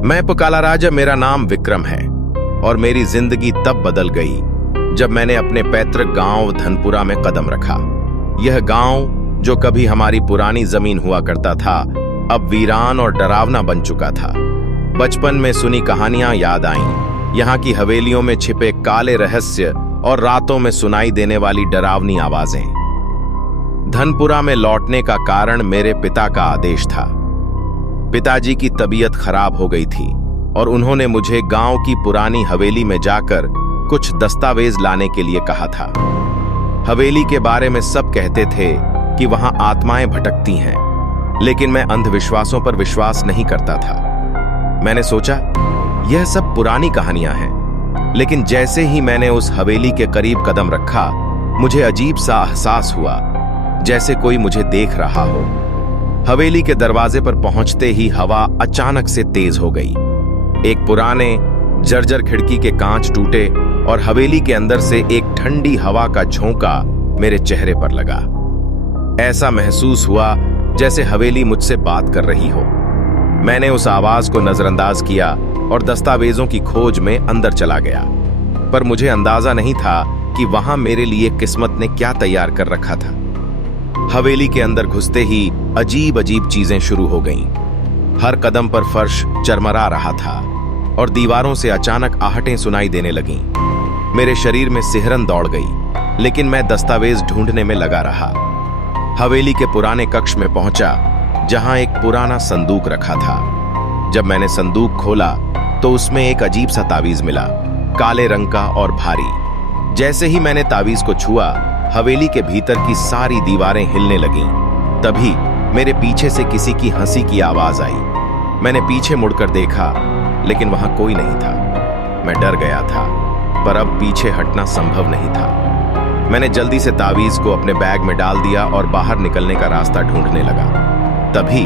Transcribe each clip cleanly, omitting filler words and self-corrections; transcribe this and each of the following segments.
मैं पुकाला राजा, मेरा नाम विक्रम है और मेरी जिंदगी तब बदल गई जब मैंने अपने पैतृक गांव धनपुरा में कदम रखा। यह गांव जो कभी हमारी पुरानी जमीन हुआ करता था, अब वीरान और डरावना बन चुका था। बचपन में सुनी कहानियां याद आईं, यहाँ की हवेलियों में छिपे काले रहस्य और रातों में सुनाई देने वाली डरावनी आवाजें। धनपुरा में लौटने का कारण मेरे पिता का आदेश था। पिताजी की तबीयत खराब हो गई थी और उन्होंने मुझे गांव की पुरानी हवेली में जाकर कुछ दस्तावेज लाने के लिए कहा था। हवेली के बारे में सब कहते थे कि वहां आत्माएं भटकती हैं, लेकिन मैं अंधविश्वासों पर विश्वास नहीं करता था। मैंने सोचा यह सब पुरानी कहानियां हैं, लेकिन जैसे ही मैंने उस हवेली के करीब कदम रखा, मुझे अजीब सा एहसास हुआ, जैसे कोई मुझे देख रहा हो। हवेली के दरवाजे पर पहुंचते ही हवा अचानक से तेज हो गई। एक पुराने जर्जर खिड़की के कांच टूटे और हवेली के अंदर से एक ठंडी हवा का झोंका मेरे चेहरे पर लगा। ऐसा महसूस हुआ जैसे हवेली मुझसे बात कर रही हो। मैंने उस आवाज को नजरअंदाज किया और दस्तावेजों की खोज में अंदर चला गया, पर मुझे अंदाजा नहीं था कि वहां मेरे लिए किस्मत ने क्या तैयार कर रखा था। हवेली के अंदर घुसते ही अजीब अजीब चीजें शुरू हो गईं। हर कदम पर फर्श चरमरा रहा था और दीवारों से अचानक आहटें सुनाई देने लगीं। मेरे शरीर में सिहरन दौड़ गई, लेकिन मैं दस्तावेज ढूंढने में लगा रहा। हवेली के पुराने कक्ष में पहुंचा, जहां एक पुराना संदूक रखा था। जब मैंने संदूक खोला तो उसमें एक अजीब सा तावीज मिला, काले रंग का और भारी। जैसे ही मैंने तावीज को छुआ, हवेली के भीतर की सारी दीवारें हिलने लगीं। तभी मेरे पीछे से किसी की हंसी की आवाज आई। मैंने पीछे मुड़कर देखा, लेकिन वहां कोई नहीं था। मैं डर गया था, पर अब पीछे हटना संभव नहीं था। मैंने जल्दी से तावीज को अपने बैग में डाल दिया और बाहर निकलने का रास्ता ढूंढने लगा। तभी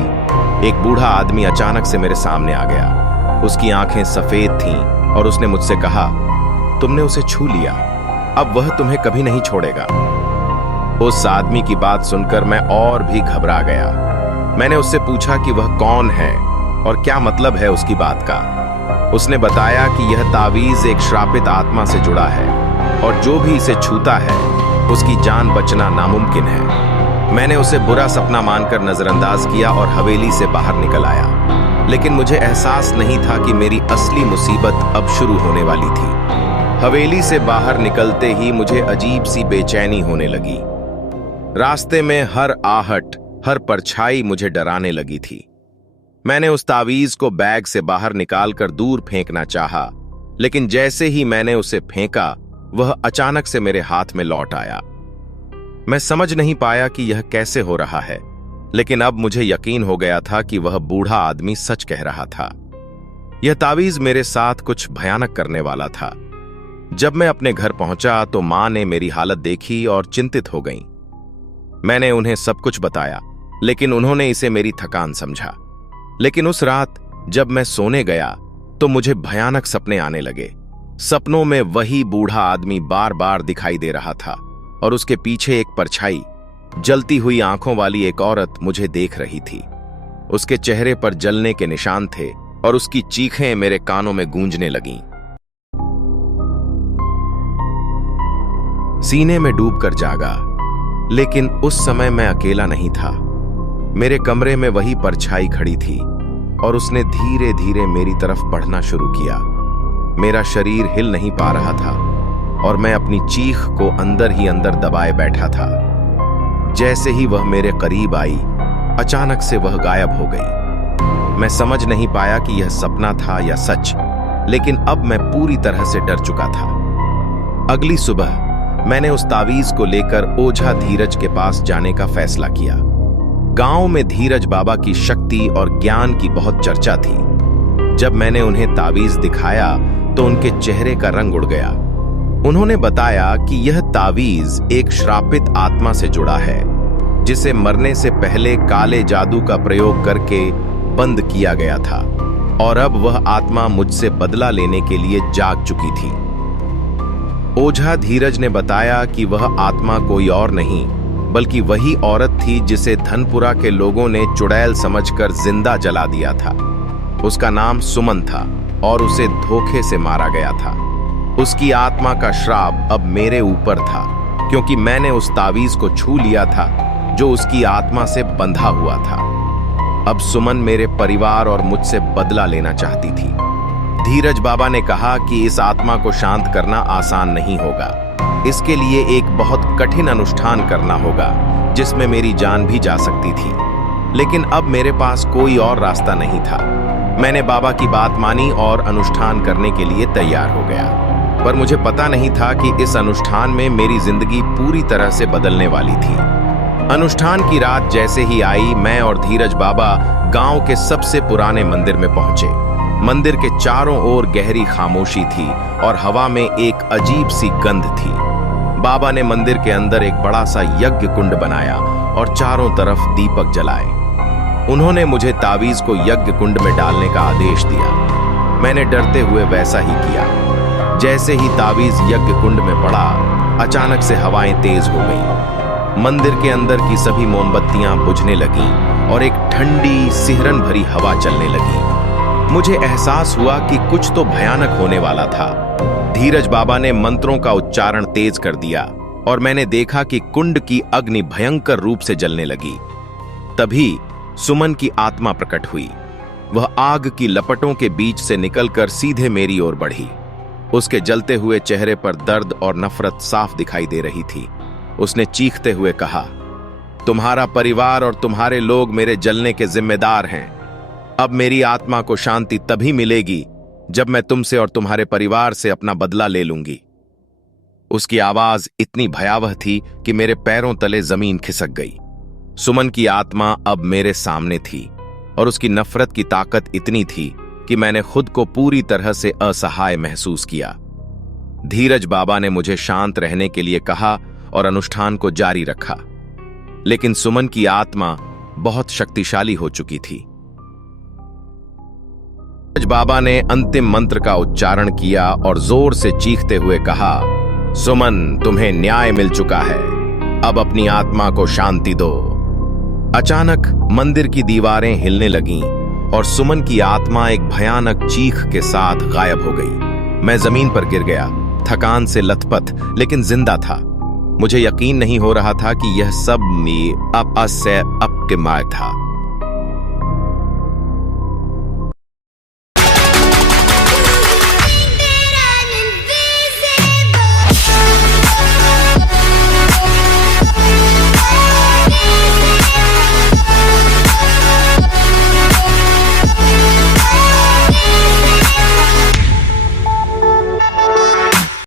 एक बूढ़ा आदमी अचानक से मेरे सामने आ गया। उसकी आंखें सफेद थीं और उसने मुझसे कहा, तुमने उसे छू लिया, अब वह तुम्हें कभी नहीं छोड़ेगा। उस आदमी की बात सुनकर मैं और भी घबरा गया। मैंने उससे पूछा कि वह कौन है और क्या मतलब है उसकी बात का। उसने बताया कि यह तावीज एक श्रापित आत्मा से जुड़ा है और जो भी इसे छूता है उसकी जान बचना नामुमकिन है। मैंने उसे बुरा सपना मानकर नजरअंदाज किया और हवेली से बाहर निकल आया, लेकिन मुझे एहसास नहीं था कि मेरी असली मुसीबत अब शुरू होने वाली थी। हवेली से बाहर निकलते ही मुझे अजीब सी बेचैनी होने लगी। रास्ते में हर आहट, हर परछाई मुझे डराने लगी थी। मैंने उस तावीज को बैग से बाहर निकालकर दूर फेंकना चाहा, लेकिन जैसे ही मैंने उसे फेंका, वह अचानक से मेरे हाथ में लौट आया। मैं समझ नहीं पाया कि यह कैसे हो रहा है, लेकिन अब मुझे यकीन हो गया था कि वह बूढ़ा आदमी सच कह रहा था। यह तावीज मेरे साथ कुछ भयानक करने वाला था। जब मैं अपने घर पहुंचा तो मां ने मेरी हालत देखी और चिंतित हो गईं। मैंने उन्हें सब कुछ बताया, लेकिन उन्होंने इसे मेरी थकान समझा। लेकिन उस रात जब मैं सोने गया तो मुझे भयानक सपने आने लगे। सपनों में वही बूढ़ा आदमी बार बार दिखाई दे रहा था और उसके पीछे एक परछाई, जलती हुई आंखों वाली एक औरत मुझे देख रही थी। उसके चेहरे पर जलने के निशान थे और उसकी चीखें मेरे कानों में गूंजने लगीं। सीने में डूबकर जागा, लेकिन उस समय मैं अकेला नहीं था। मेरे कमरे में वही परछाई खड़ी थी और उसने धीरे धीरे मेरी तरफ बढ़ना शुरू किया। मेरा शरीर हिल नहीं पा रहा था और मैं अपनी चीख को अंदर ही अंदर दबाए बैठा था। जैसे ही वह मेरे करीब आई, अचानक से वह गायब हो गई। मैं समझ नहीं पाया कि यह सपना था या सच, लेकिन अब मैं पूरी तरह से डर चुका था। अगली सुबह मैंने उस तावीज को लेकर ओझा धीरज के पास जाने का फैसला किया। गांव में धीरज बाबा की शक्ति और ज्ञान की बहुत चर्चा थी। जब मैंने उन्हें तावीज दिखाया तो उनके चेहरे का रंग उड़ गया। उन्होंने बताया कि यह तावीज एक श्रापित आत्मा से जुड़ा है, जिसे मरने से पहले काले जादू का प्रयोग करके बंद किया गया था और अब वह आत्मा मुझसे बदला लेने के लिए जाग चुकी थी। ओझा धीरज ने बताया कि वह आत्मा कोई और नहीं बल्कि वही औरत थी जिसे धनपुरा के लोगों ने चुड़ैल समझकर जिंदा जला दिया था। उसका नाम सुमन था और उसे धोखे से मारा गया था। उसकी आत्मा का श्राप अब मेरे ऊपर था, क्योंकि मैंने उस तावीज को छू लिया था जो उसकी आत्मा से बंधा हुआ था। अब सुमन मेरे परिवार और मुझसे बदला लेना चाहती थी। धीरज बाबा ने कहा कि इस आत्मा को शांत करना आसान नहीं होगा। इसके लिए एक बहुत कठिन अनुष्ठान करना होगा जिसमें मेरी जान भी जा सकती थी। लेकिन अब मेरे पास कोई और रास्ता नहीं था। मैंने बाबा की बात मानी और अनुष्ठान करने के लिए तैयार हो गया। पर मुझे पता नहीं था कि इस अनुष्ठान में मेरी जिंदगी पूरी तरह से बदलने वाली थी। अनुष्ठान की रात जैसे ही आई, मैं और धीरज बाबा गांव के सबसे पुराने मंदिर में पहुंचे। मंदिर के चारों ओर गहरी खामोशी थी और हवा में एक अजीब सी गंध थी। बाबा ने मंदिर के अंदर एक बड़ा सा यज्ञ कुंड बनाया और चारों तरफ दीपक जलाए। उन्होंने मुझे तावीज को यज्ञ कुंड में डालने का आदेश दिया। मैंने डरते हुए वैसा ही किया। जैसे ही तावीज यज्ञ कुंड में पड़ा, अचानक से हवाएं तेज हो गईं। मंदिर के अंदर की सभी मोमबत्तियां बुझने लगीं और एक ठंडी सिहरन भरी हवा चलने लगी। मुझे एहसास हुआ कि कुछ तो भयानक होने वाला था। धीरज बाबा ने मंत्रों का उच्चारण तेज कर दिया और मैंने देखा कि कुंड की अग्नि भयंकर रूप से जलने लगी। तभी सुमन की आत्मा प्रकट हुई। वह आग की लपटों के बीच से निकलकर सीधे मेरी ओर बढ़ी। उसके जलते हुए चेहरे पर दर्द और नफरत साफ दिखाई दे रही थी। उसने चीखते हुए कहा, तुम्हारा परिवार और तुम्हारे लोग मेरे जलने के जिम्मेदार हैं। अब मेरी आत्मा को शांति तभी मिलेगी जब मैं तुमसे और तुम्हारे परिवार से अपना बदला ले लूंगी। उसकी आवाज इतनी भयावह थी कि मेरे पैरों तले जमीन खिसक गई। सुमन की आत्मा अब मेरे सामने थी और उसकी नफरत की ताकत इतनी थी कि मैंने खुद को पूरी तरह से असहाय महसूस किया। धीरज बाबा ने मुझे शांत रहने के लिए कहा और अनुष्ठान को जारी रखा। लेकिन सुमन की आत्मा बहुत शक्तिशाली हो चुकी थी। धीरज बाबा ने अंतिम मंत्र का उच्चारण किया और जोर से चीखते हुए कहा, सुमन, तुम्हें न्याय मिल चुका है। अब अपनी आत्मा को शांति दो। अचानक मंदिर की दीवारें हिलने लगीं और सुमन की आत्मा एक भयानक चीख के साथ गायब हो गई। मैं जमीन पर गिर गया, थकान से लथपथ लेकिन जिंदा था। मुझे यकीन नहीं हो रहा था कि यह सब अब के माय था।